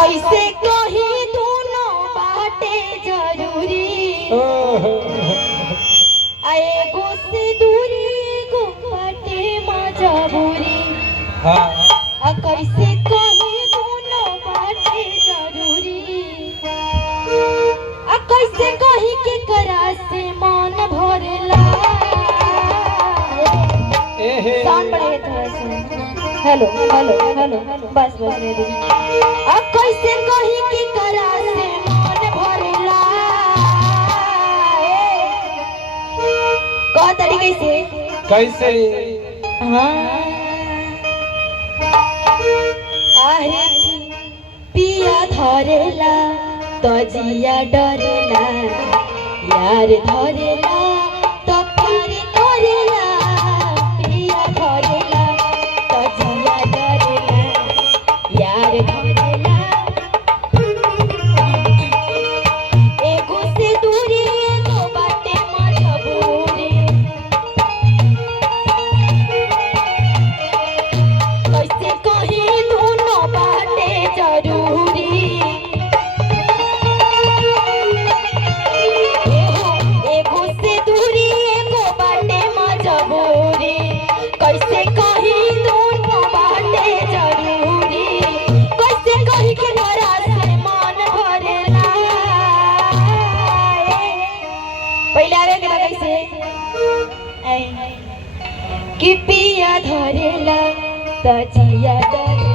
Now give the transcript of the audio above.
कैसे कही दोनों बाटे जरूरी एगो से दूरी एगो बाटे मजबूरी कैसे कही दोनों बाटे जरूरी कैसे कही के करा से मन भरेला साउंड बढ़ाइए थोड़ा सा हेलो हेलो हेलो बस बस रेडी कैसे कही के करा से मन भरेला कौन तरीके से कैसे हाँ आहे पिया धरेला तो जिया डरेला यार धरेला तो प्यार करेला पिया धरेला तो जिया डरेला यार धरेला एगो से दूरी एगो बाटे मजबूरी कैसे कही दोनों बाटे जरूरी एगो से दूरी एगो बाटे मजबूरी कैसे कही दोनों बाटे जरूरी कैसे कही के घरा से मन भरेला पहले आवे के बाद कैसे कि पिया धरेला तो जिया डरेला